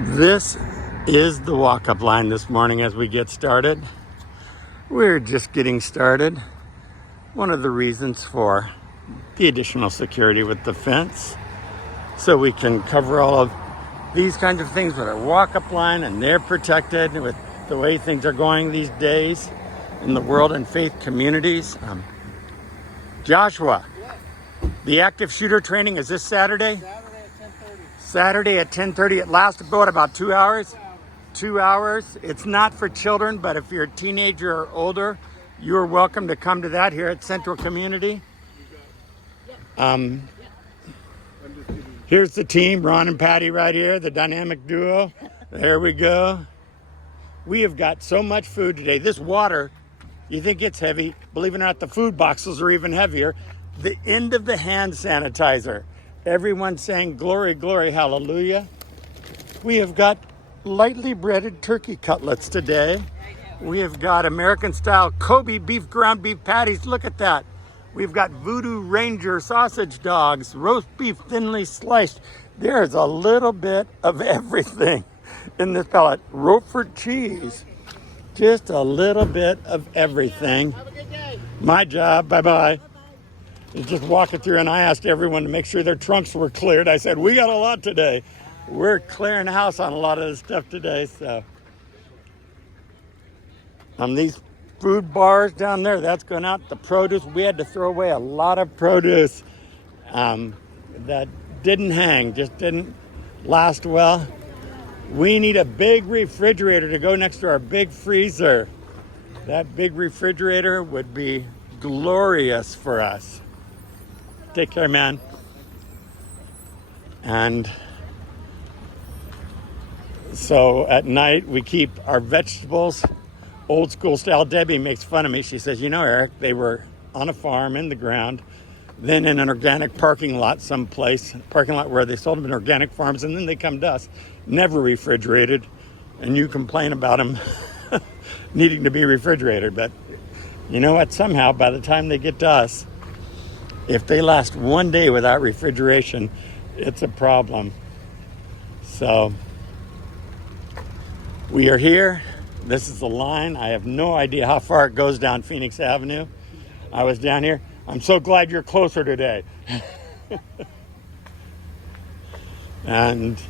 This is the walk-up line this morning as we get started. We're just getting started. One of the reasons for the additional security with the fence, so we can cover all of these kinds of things with our walk-up line, and they're protected with the way things are going these days in the world and faith communities. Joshua, the active shooter training is this Saturday? Saturday at 10:30. It lasts about 2 hours? 2 hours. It's not for children, but if you're a teenager or older, you're welcome to come to that here at Central Community. Here's the team, Ron and Patty right here, the dynamic duo. There we go. We have got so much food today. This water, you think it's heavy. Believe it or not, the food boxes are even heavier. The end of the hand sanitizer. Everyone's saying glory, glory, hallelujah. We have got lightly breaded turkey cutlets today. We have got American style Kobe beef, ground beef patties. Look at that. We've got Voodoo Ranger sausage dogs, roast beef thinly sliced. There's a little bit of everything in this pellet. Roquefort cheese. Just a little bit of everything. Have a good day. My job, bye-bye. Just walking through, and I asked everyone to make sure their trunks were cleared. I said, we got a lot today. We're clearing the house on a lot of this stuff today. So these food bars down there, that's going out. The produce, we had to throw away a lot of produce that didn't hang, just didn't last well. We need a big refrigerator to go next to our big freezer. That big refrigerator would be glorious for us. Take care, man. And so at night we keep our vegetables old school style. Debbie makes fun of me. She says, you know, Eric, they were on a farm in the ground, then in an organic parking lot someplace, parking lot where they sold them in organic farms, and then they come to us, never refrigerated, and you complain about them needing to be refrigerated. But you know what? Somehow, by the time they get to us, if they last one day without refrigeration, it's a problem. So we are here. This is the line. I have no idea how far it goes down Phoenix Avenue. I was down here. I'm so glad you're closer today. And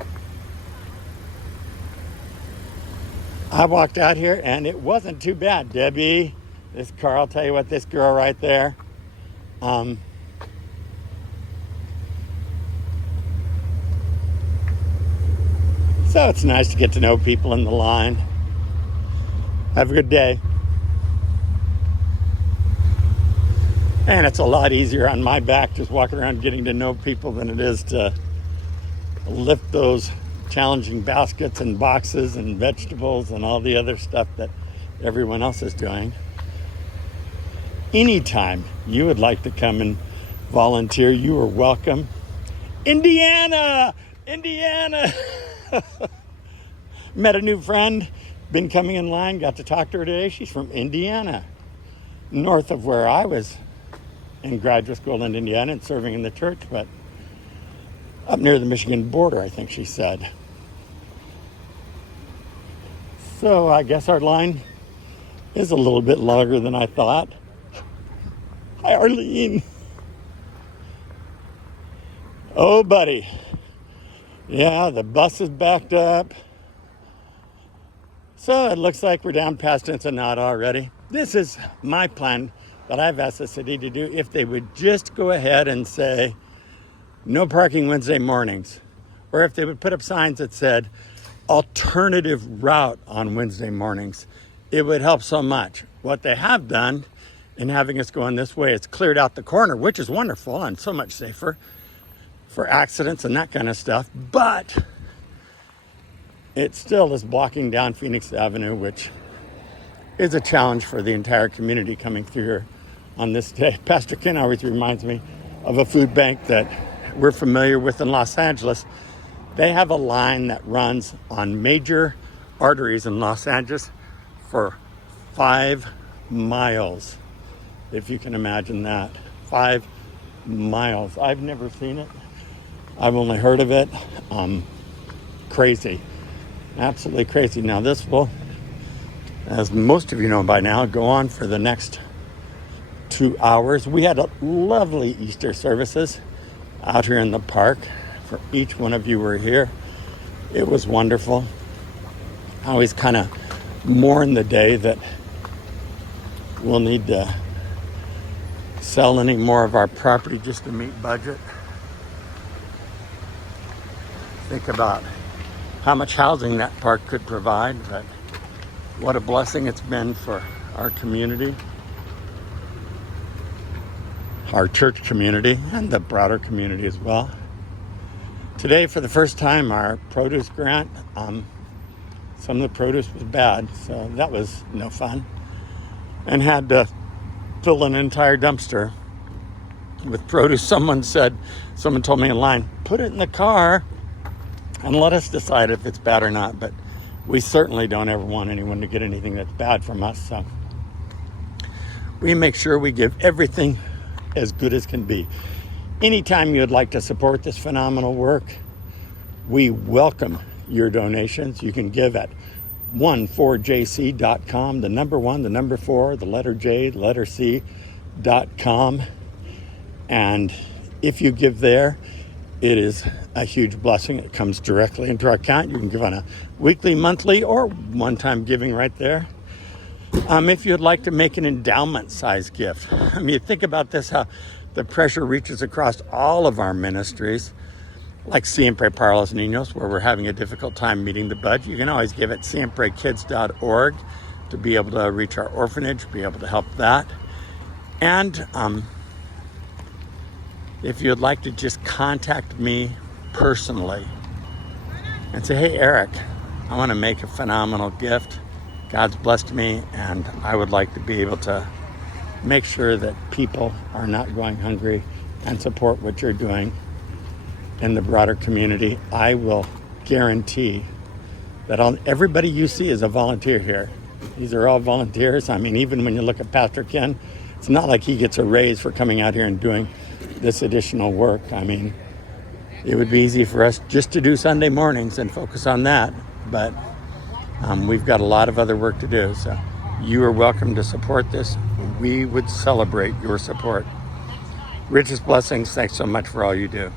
I walked out here and it wasn't too bad. Debbie, this car, I'll tell you what, this girl right there. So it's nice to get to know people in the line. Have a good day. And it's a lot easier on my back just walking around getting to know people than it is to lift those challenging baskets and boxes and vegetables and all the other stuff that everyone else is doing. Anytime you would like to come and volunteer, you are welcome. Indiana! Met a new friend, been coming in line, got to talk to her today. She's from Indiana, north of where I was in graduate school in Indiana and serving in the church, but up near the Michigan border, I think she said. So I guess our line is a little bit longer than I thought. Hi, Arlene. Oh, buddy. Yeah, the bus is backed up. So it looks like we're down past Ensenada already. This is my plan that I've asked the city to do. If they would just go ahead and say, no parking Wednesday mornings. Or if they would put up signs that said, alternative route on Wednesday mornings. It would help so much. What they have done in having us going this way, it's cleared out the corner, which is wonderful and so much safer for accidents and that kind of stuff, but it still is blocking down Phoenix Avenue, which is a challenge for the entire community coming through here on this day. Pastor Ken always reminds me of a food bank that we're familiar with in Los Angeles. They have a line that runs on major arteries in Los Angeles for 5 miles, if you can imagine that. 5 miles. I've never seen it. I've only heard of it. Crazy. Absolutely crazy. Now this will, as most of you know by now, go on for the next 2 hours. We had a lovely Easter services out here in the park. For each one of you who were here, it was wonderful. I always kind of mourn the day that we'll need to sell any more of our property just to meet budget. Think about how much housing that park could provide, but what a blessing it's been for our community, our church community, and the broader community as well. Today, for the first time, our produce grant, some of the produce was bad, so that was no fun. And had to fill an entire dumpster with produce. Someone told me in line, put it in the car and let us decide if it's bad or not. But we certainly don't ever want anyone to get anything that's bad from us. So we make sure we give everything as good as can be. Anytime you'd like to support this phenomenal work, we welcome your donations. You can give at 14jc.com, the number 1, the number 4, the letter J, the letter C.com. And if you give there, it is a huge blessing. It comes directly into our account. You can give on a weekly, monthly, or one-time giving right there. If you'd like to make an endowment-sized gift, I mean, think about this, how the pressure reaches across all of our ministries, like Siempre para los Niños, where we're having a difficult time meeting the budget. You can always give at siemprekids.org to be able to reach our orphanage, be able to help that. And if you'd like to just contact me personally and say, hey, Eric, I want to make a phenomenal gift. God's blessed me, and I would like to be able to make sure that people are not going hungry and support what you're doing in the broader community. I will guarantee that everybody you see is a volunteer here. These are all volunteers. I mean, even when you look at Pastor Ken, it's not like he gets a raise for coming out here and doing this additional work. I mean, it would be easy for us just to do Sunday mornings and focus on that, but we've got a lot of other work to do. So you are welcome to support this. We would celebrate your support. Richest blessings. Thanks so much for all you do.